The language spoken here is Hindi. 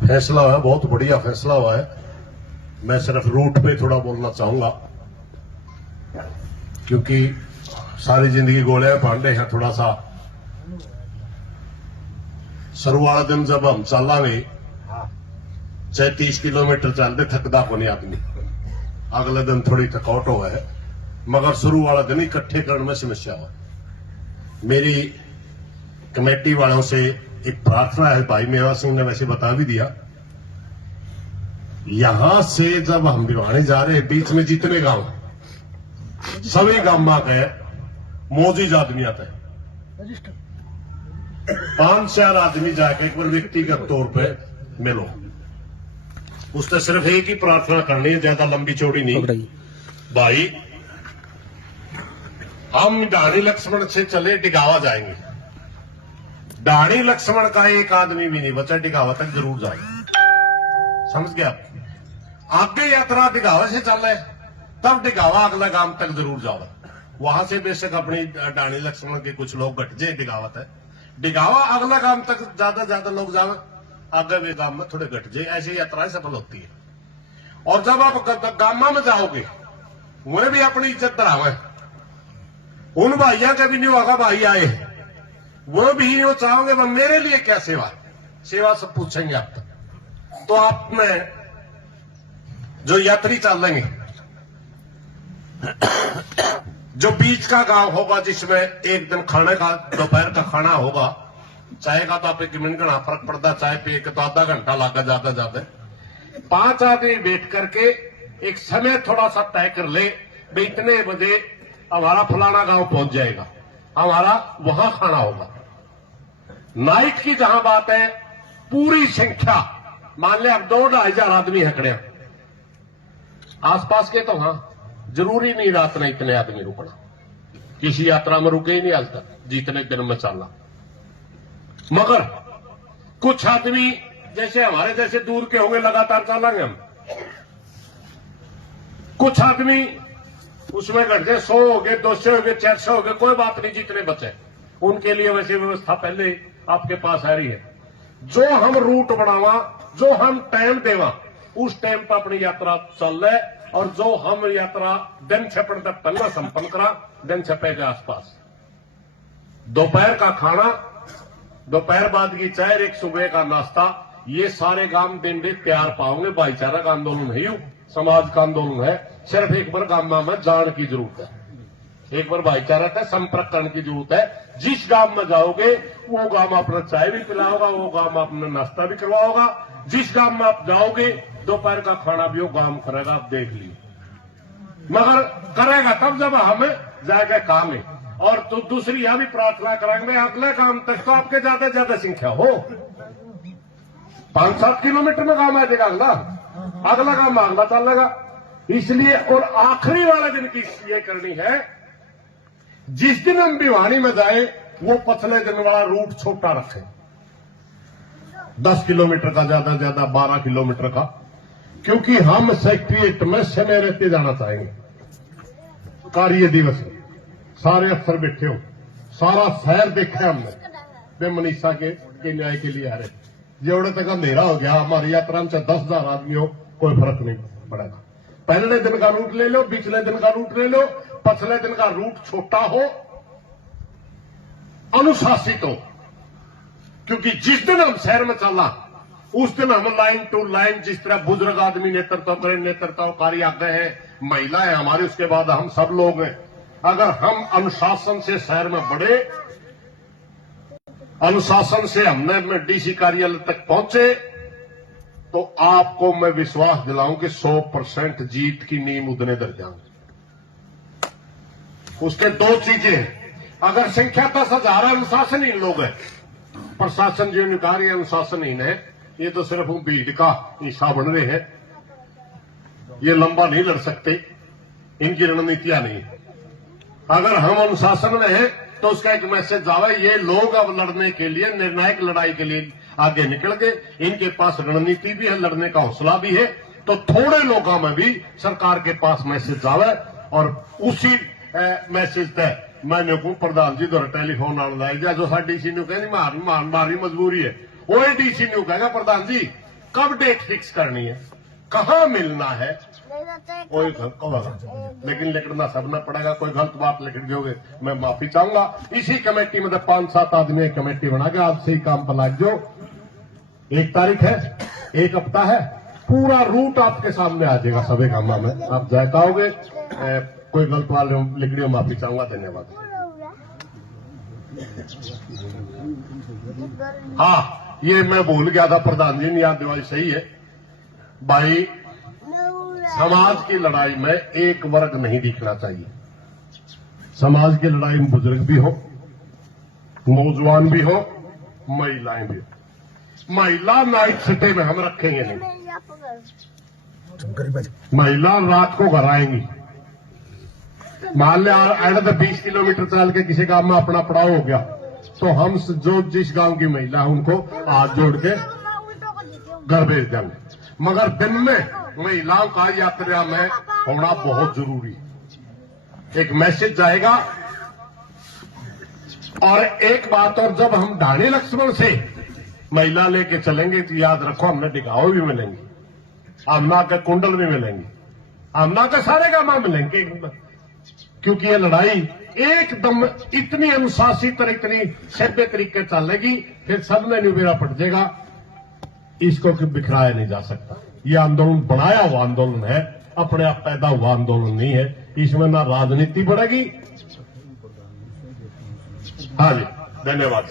फैसला है, बहुत बढ़िया फैसला हुआ है। मैं सिर्फ रूट पे थोड़ा बोलना चाहूंगा, क्योंकि सारी जिंदगी गोले पांडे हैं। थोड़ा सा शुरू वाला दिन जब हम चलांगे, चाहे 30 किलोमीटर चलते थकदा को नहीं आदमी, अगले दिन थोड़ी थकावट हो है, मगर शुरू वाला दिन इकट्ठे करने में समस्या है। मेरी कमेटी वालों से एक प्रार्थना है, भाई मेवा सिंह ने वैसे बता भी दिया। यहां से जब हम भिवानी जा रहे हैं, बीच में जितने गांव सभी गांव में गए मौजूद आदमी आते हैं, 5-4 आदमी जाके एक बार व्यक्तिगत तौर पे मिलो। उससे सिर्फ एक ही प्रार्थना करनी है, ज्यादा लंबी चौड़ी नहीं। भाई हम डाणी लक्ष्मण से चले डिगावा जाएंगे, डाणी लक्ष्मण का एक आदमी भी नहीं बचा, डिगावा तक जरूर जाएंगे। समझ गए आप? आगे यात्रा डिगावा से चल रहे, तब डिगावा अगला गांव तक जरूर जाओ। वहां से बेशक अपनी डाणी लक्ष्मण के कुछ लोग घट जाए डिगावा तक, डिगावा अगला गांव तक ज्यादा लोग जावे, आगे वे गांव में थोड़े घट जाए, ऐसी यात्राएं सफल होती है। और जब आप गांव में जाओगे, उन्हें भी अपनी इज्जत बढ़ावे। उन भाइयों का भी नहीं होगा, भाई आए वो भी वो चाहोगे वह मेरे लिए क्या सेवा सब पूछेंगे आप तक। तो आप में जो यात्री चलेंगे, जो बीच का गांव होगा जिसमें एक दिन खाने का दोपहर का खाना होगा, चाय का तो आप 1 मिनट का फर्क पड़ता, चाय पे तो आधा घंटा लगा जाता 5 आदमी बैठ करके एक समय थोड़ा सा तय कर ले, भाई इतने बजे हमारा फलाना गांव पहुंच जाएगा, हमारा वहां खाना होगा। नाइट की जहां बात है, पूरी संख्या मान ले अब 2-2,500 आदमी है खड़े आसपास के, तो हाँ जरूरी नहीं रात में इतने आदमी रुकना, किसी यात्रा में रुके ही नहीं आज तक जितने दिन में चलना। मगर कुछ आदमी जैसे हमारे जैसे दूर के होंगे, लगातार चलेंगे हम। कुछ आदमी उसमें घट जाए, 100 हो गए, 200 हो गए, 400 हो गए, कोई बात नहीं, जितने बचे उनके लिए वैसे व्यवस्था पहले आपके पास आ रही है। जो हम रूट बनावा, जो हम टाइम देवा, उस टाइम पर अपनी यात्रा चल रहे, और जो हम यात्रा दिन छपड़ तक पहला संपन्न करा, दिन छपे के आसपास दोपहर का खाना, दोपहर बाद की चाय, एक सुबह का नाश्ता, ये सारे काम दिन दिन तैयार पाओगे। भाईचारा का आंदोलन है, यू समाज का आंदोलन है। सिर्फ एक बार गांव में जाने की जरूरत है, एक बार भाईचारा का संपर्क करने की जरूरत है। जिस गांव में जाओगे वो गांव अपना चाय भी पिलाओगा, वो गांव अपना नाश्ता भी करवाओगा। जिस गांव में आप जाओगे दोपहर का खाना भी वो गांव करेगा, आप देख लीजिए। मगर करेगा तब जब हम जाएगा काम है। और तो दूसरी यह भी प्रार्थना करेंगे, अगले काम तक तो आपके ज्यादा संख्या हो, 5-7 किलोमीटर में काम आ जाएगा, अगला काम मांगना चलेगा। इसलिए और आखिरी वाले दिन की ये करनी है, जिस दिन हम भिवानी में जाए वो पिछले दिन वाला रूट छोटा रखें, 10 किलोमीटर का, ज्यादा 12 किलोमीटर का, क्योंकि हम सेक्रेटरीट में समय रहते जाना चाहेंगे। कार्य दिवस सारे अफसर बैठे हो, सारा शहर देखा हमने, वे मनीषा के न्याय के लिए आ रहे। जेवड़े तक अंधेरा हो गया, हमारी यात्रा में 10,000 आदमी हो, कोई फर्क नहीं पड़ेगा। पहले दिन का रूट ले लो, पिछले दिन का रूट ले लो, पिछले दिन का रूट छोटा हो, अनुशासित हो, क्योंकि जिस दिन हम शहर में चलना उस दिन हम लाइन टू लाइन, जिस तरह बुजुर्ग आदमी नेतृत्व करें, नेतृत्वकारी आगे है, महिला है हमारी, उसके बाद हम सब लोग हैं। अगर हम अनुशासन से शहर में बढ़े, अनुशासन से हमने डीसी कार्यालय तक पहुंचे, तो आपको मैं विश्वास दिलाऊं कि 100% जीत की नींव उतने दर जाऊंगी। उसके 2 चीजें हैं। अगर संख्या 10,000 अनुशासनहीन लोग हैं, प्रशासन जो कार्य अनुशासनहीन है, ये तो सिर्फ भीड़ का हिस्सा बन रहे हैं, ये लंबा नहीं लड़ सकते, इनकी रणनीतियां नहीं। अगर हम अनुशासन में हैं तो उसका एक मैसेज आवे, ये लोग अब लड़ने के लिए, निर्णायक लड़ाई के लिए आगे निकल गए, इनके पास रणनीति भी है, लड़ने का हौसला भी है। तो थोड़े लोगों में भी सरकार के पास मैसेज आवे, और उसी मैसेज तय मैंने को प्रधान जी द्वारा टेलीफोन आने लाए जा, जो सा डीसी ने कहनी मारी मजबूरी है, वो डीसी ने कहेगा प्रधान जी कब डेट फिक्स करनी है, कहां मिलना है, कोई लेकिन लिखना सबना पड़ेगा। कोई गलत बात लिख दोगे मैं माफी चाहूंगा। इसी कमेटी में 5-7 आदमी कमेटी बना के आज से ही काम पर लग जाओ। 1 तारीख है, 1 हफ्ता है, पूरा रूट आपके सामने आ जाएगा सभी कामों में। आप जाए पाओगे। कोई गलत बात लिख दी माफी चाहूंगा। धन्यवाद। हाँ, ये मैं भूल गया था प्रधान जी ने याद दिवाई। सही है भाई, समाज की लड़ाई में एक वर्ग नहीं दिखना चाहिए। समाज की लड़ाई में बुजुर्ग भी हो, नौजवान भी हो, महिलाएं भी हो। महिला नाइट सिटी में हम रखेंगे नहीं। महिला रात को घर आएंगी। मान लिया अगर 20 किलोमीटर चल के किसी गांव में अपना पड़ाव हो गया तो हम जो जिस गांव की महिला है उनको हाथ जोड़ के घर भेज देंगे। मगर दिन में महिलाओं का यात्रा में होना बहुत जरूरी। एक मैसेज जाएगा। और एक बात और, जब हम ढाणी लक्ष्मण से महिला लेके चलेंगे तो याद रखो हमने टिकाऊ भी मिलेंगे, आमना के कुंडल भी मिलेंगे, आमना के सारे गांव मिलेंगे। क्योंकि ये लड़ाई एकदम इतनी अनुशासित और इतनी सभ्य तरीके चलेगी, फिर सबने निबेरा पड़ जाएगा। इसको बिखराया नहीं जा सकता। ये आंदोलन बनाया हुआ आंदोलन है, अपने आप पैदा हुआ आंदोलन नहीं है। इसमें ना राजनीति बढ़ेगी। हाँ जी, धन्यवाद।